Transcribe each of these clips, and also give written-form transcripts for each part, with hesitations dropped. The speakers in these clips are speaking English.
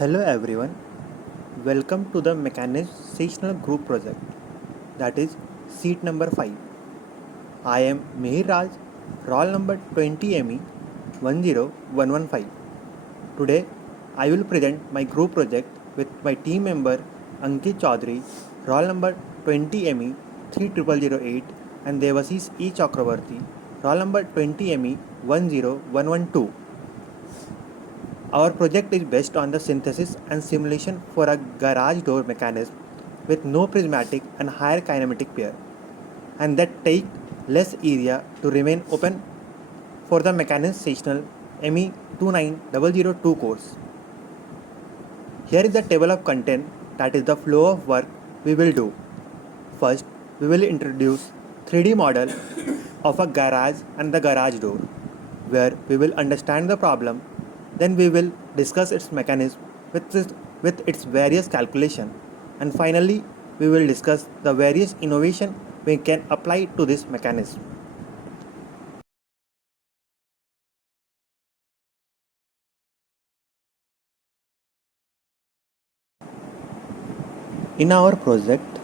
Hello everyone, welcome to the Mechanism Sessional Group Project, that is seat number 5. I am Mihir Raj, roll number 20ME10115. Today I will present my group project with my team member Ankit Chaudhary, roll number 20ME30008 and Devasis E. Chakravarti, roll number 20ME10112. Our project is based on the synthesis and simulation for a garage door mechanism with no prismatic and higher kinematic pair, and that take less area to remain open for the mechanism sessional ME29002 course. Here is the table of content, that is the flow of work we will do. First, we will introduce 3D model of a garage and the garage door, where we will understand the problem. Then we will discuss its mechanism with its various calculation, and finally we will discuss the various innovation we can apply to this mechanism. In our project,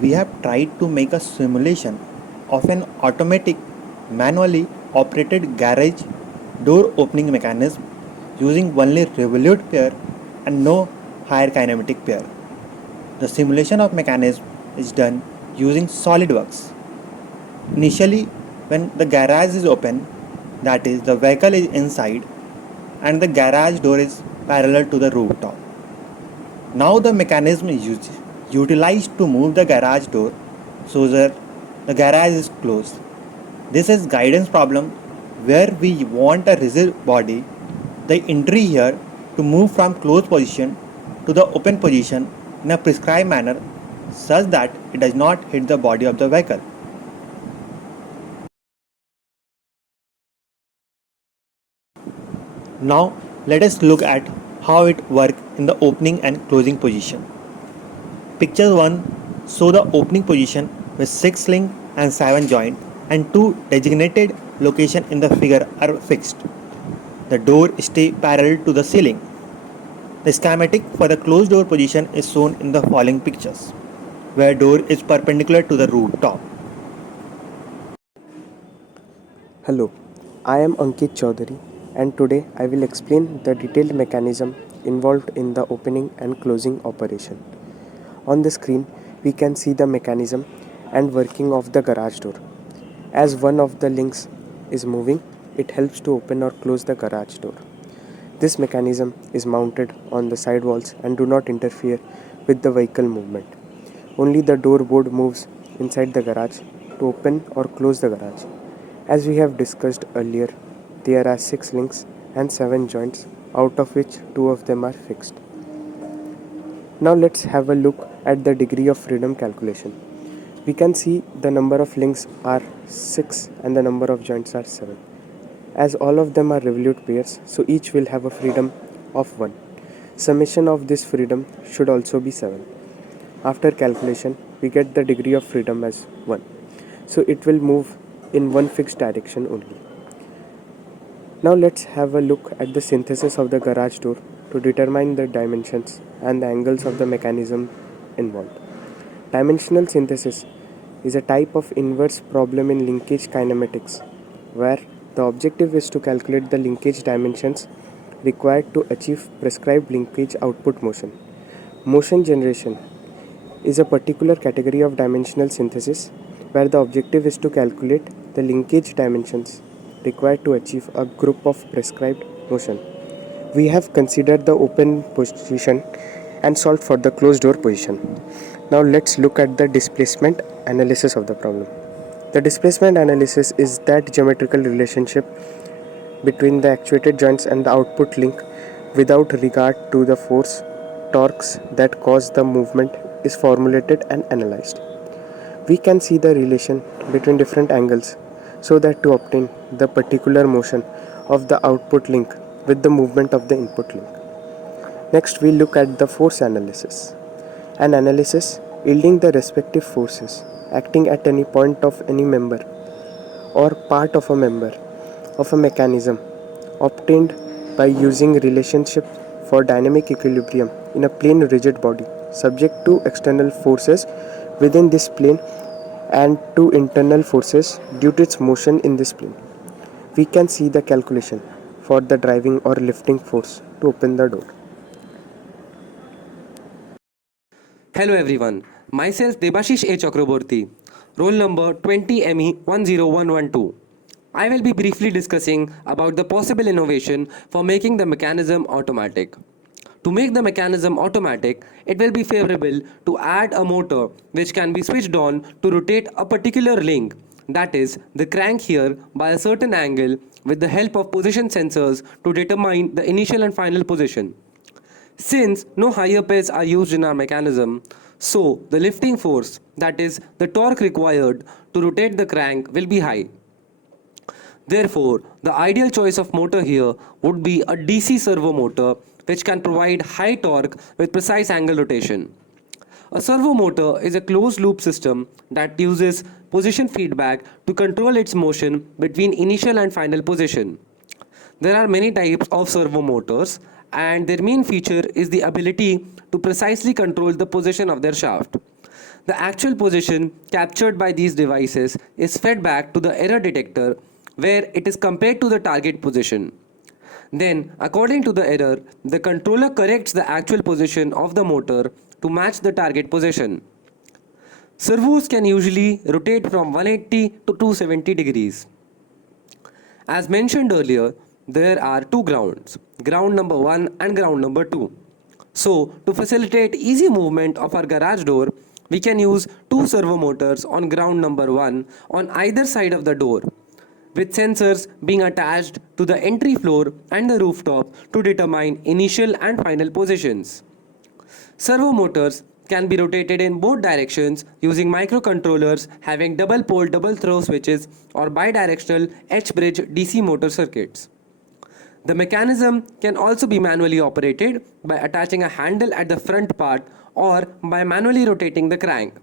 we have tried to make a simulation of an automatic manually operated garage door opening mechanism using only revolute pair and no higher kinematic pair. The simulation of mechanism is done using SolidWorks. Initially, when the garage is open, that is, the vehicle is inside and the garage door is parallel to the rooftop. Now the mechanism is utilized to move the garage door so that the garage is closed. This is guidance problem where we want a rigid body, the entry here, to move from closed position to the open position in a prescribed manner such that it does not hit the body of the vehicle. Now let us look at how it works in the opening and closing position. Picture 1 show the opening position with 6 link and 7 joint and 2 designated location in the figure are fixed. The door stay parallel to the ceiling. The schematic for the closed door position is shown in the following pictures, where door is perpendicular to the rooftop. Hello, I am Ankit Chaudhary and today I will explain the detailed mechanism involved in the opening and closing operation. On the screen, we can see the mechanism and working of the garage door. As one of the links is moving, it helps to open or close the garage door. This mechanism is mounted on the side walls and do not interfere with the vehicle movement. Only the door board moves inside the garage to open or close the garage. As we have discussed earlier, there are 6 links and 7 joints, out of which 2 of them are fixed. Now let's have a look at the degree of freedom calculation. We can see the number of links are 6 and the number of joints are 7. As all of them are revolute pairs, so each will have a freedom of 1. Summation of this freedom should also be 7. After calculation, we get the degree of freedom as 1. So it will move in one fixed direction only. Now let's have a look at the synthesis of the garage door to determine the dimensions and the angles of the mechanism involved. Dimensional synthesis is a type of inverse problem in linkage kinematics where the objective is to calculate the linkage dimensions required to achieve prescribed linkage output motion. Motion generation is a particular category of dimensional synthesis where the objective is to calculate the linkage dimensions required to achieve a group of prescribed motion. We have considered the open position and solved for the closed door position. Now let's look at the displacement analysis of the problem. The displacement analysis is that geometrical relationship between the actuated joints and the output link without regard to the force, torques that cause the movement is formulated and analyzed. We can see the relation between different angles so that to obtain the particular motion of the output link with the movement of the input link. Next, we look at the force analysis. An analysis yielding the respective forces acting at any point of any member or part of a member of a mechanism obtained by using relationship for dynamic equilibrium in a plane rigid body subject to external forces within this plane and to internal forces due to its motion in this plane. We can see the calculation for the driving or lifting force to open the door. Hello everyone, myself Debashish A. Chakraborty, roll number 20 ME29002. I will be briefly discussing about the possible innovation for making the mechanism automatic. To make the mechanism automatic, it will be favorable to add a motor which can be switched on to rotate a particular link, that is, the crank here by a certain angle with the help of position sensors to determine the initial and final position. Since no higher pairs are used in our mechanism, so the lifting force, that is, the torque required to rotate the crank, will be high. Therefore, the ideal choice of motor here would be a DC servo motor which can provide high torque with precise angle rotation. A servo motor is a closed loop system that uses position feedback to control its motion between initial and final position. There are many types of servo motors, and their main feature is the ability to precisely control the position of their shaft. The actual position captured by these devices is fed back to the error detector where it is compared to the target position. Then, according to the error, the controller corrects the actual position of the motor to match the target position. Servos can usually rotate from 180 to 270 degrees. As mentioned earlier, there are two grounds, ground number 1 and ground number 2. So, to facilitate easy movement of our garage door, we can use two servo motors on ground number 1 on either side of the door, with sensors being attached to the entry floor and the rooftop to determine initial and final positions. Servo motors can be rotated in both directions using microcontrollers having double pole double throw switches or bidirectional H-bridge DC motor circuits. The mechanism can also be manually operated by attaching a handle at the front part or by manually rotating the crank.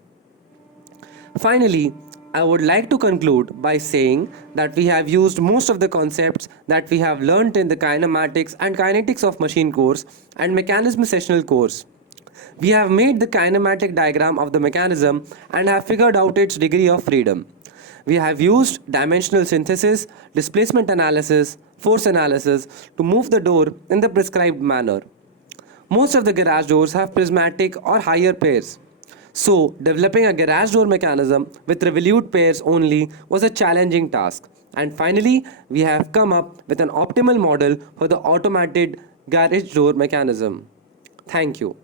Finally, I would like to conclude by saying that we have used most of the concepts that we have learnt in the kinematics and kinetics of machine course and mechanism sessional course. We have made the kinematic diagram of the mechanism and have figured out its degree of freedom. We have used dimensional synthesis, displacement analysis, force analysis to move the door in the prescribed manner. Most of the garage doors have prismatic or higher pairs. So, developing a garage door mechanism with revolute pairs only was a challenging task. And finally, we have come up with an optimal model for the automated garage door mechanism. Thank you.